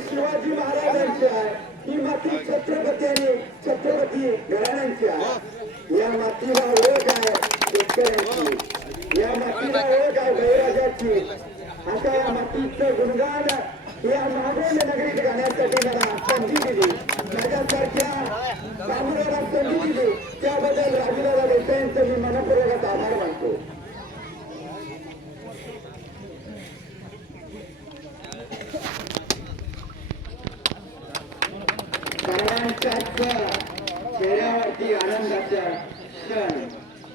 शिवाजी महाराजांची आहे ही माती छत्रपती आणि छत्रपती घराण्यांची आहे या मातीला ओळख आहे शेतकऱ्यांची या मातीला ओळख आहे बळीराजाची आता या मातीचं गुणगान या महागोंड नगरीत गाण्यासाठी मला संधी दिली. माझ्यासारख्या संधी दिली. त्याबद्दल राजूदादा देसाईंचं मी मनपूर्वक आभार मानतो चेहऱ्यावरती आनंदाचा क्षण.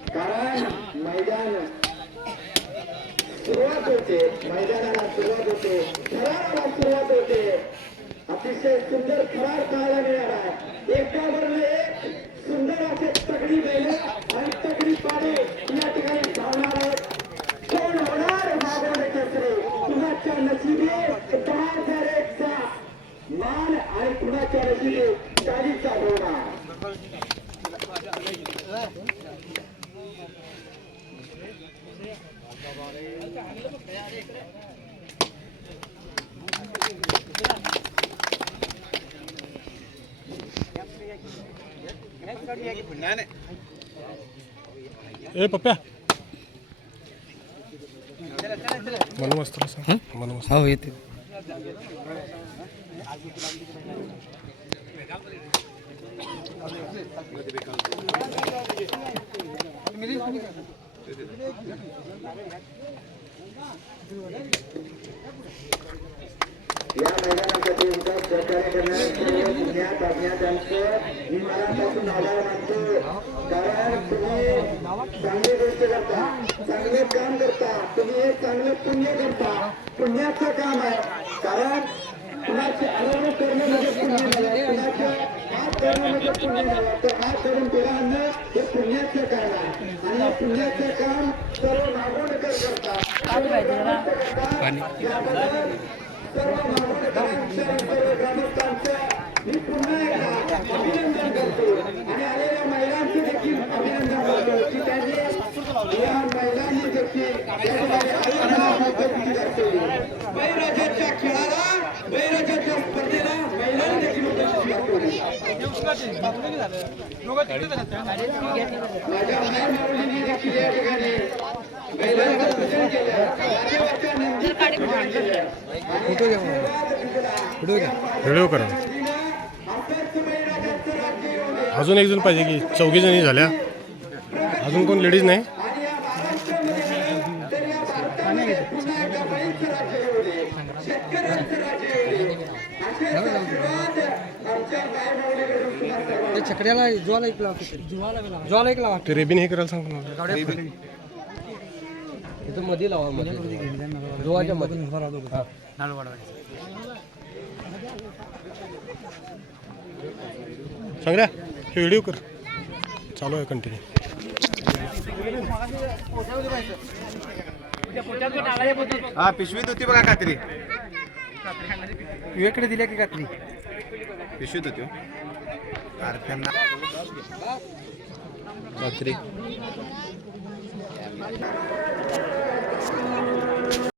कारण मैदान सुरुवात होते. मैदानाला सुरुवात होते. थराराला सुरुवात होते. अतिशय सुंदर थरार पाहायला मिळाला. आहे एकावर एक ए पप्प्या मनमस्त्र सांग मनमस्त्र हो येते या मैदानासाठी उद्या सहकार्य करणारे सर्व पुण्यात अज्ञातांचं मी मनापासून आभार मानतो कारण तुम्ही चांगली गोष्ट करता चांगले काम करता तुम्ही एक चांगलं पुण्य करता पुण्याचं काम आहे कारण कुणाचे आरोग्य करणं करणं म्हणजे पुण्य नव्हे तर हे पुण्याचं काम आहे आणि या पुण्याचं काम सर्व नागोडकर करतात सर्व सर्व ग्रामस्थांचं मी पुन्हा एकदा अभिनंदन करतो आणि आलेल्या देखील अभिनंदन करतो की त्यांनी या महिलांनी देखील खेळाला बैराजाच्या स्पर्धेला व्हिडिओ करा. अजून एक जण पाहिजे की चौघी जणी झाल्या. अजून कोण लेडीज नाही? ते छकड्याला ज्वाला एक लावा. ज्वाला एक लावा. ते रेबिन हे करायला सांग मला. इथं मध्ये लावा मध्ये जोवाच्या मध्ये सांग रे हे व्हिडिओ कर. चालू आहे कंटिन्यू हा पिशवीत होती बघा कात्री. विवेकडे दिल्या की कात्री? पिशवीत होती हो. कारखाना रात्री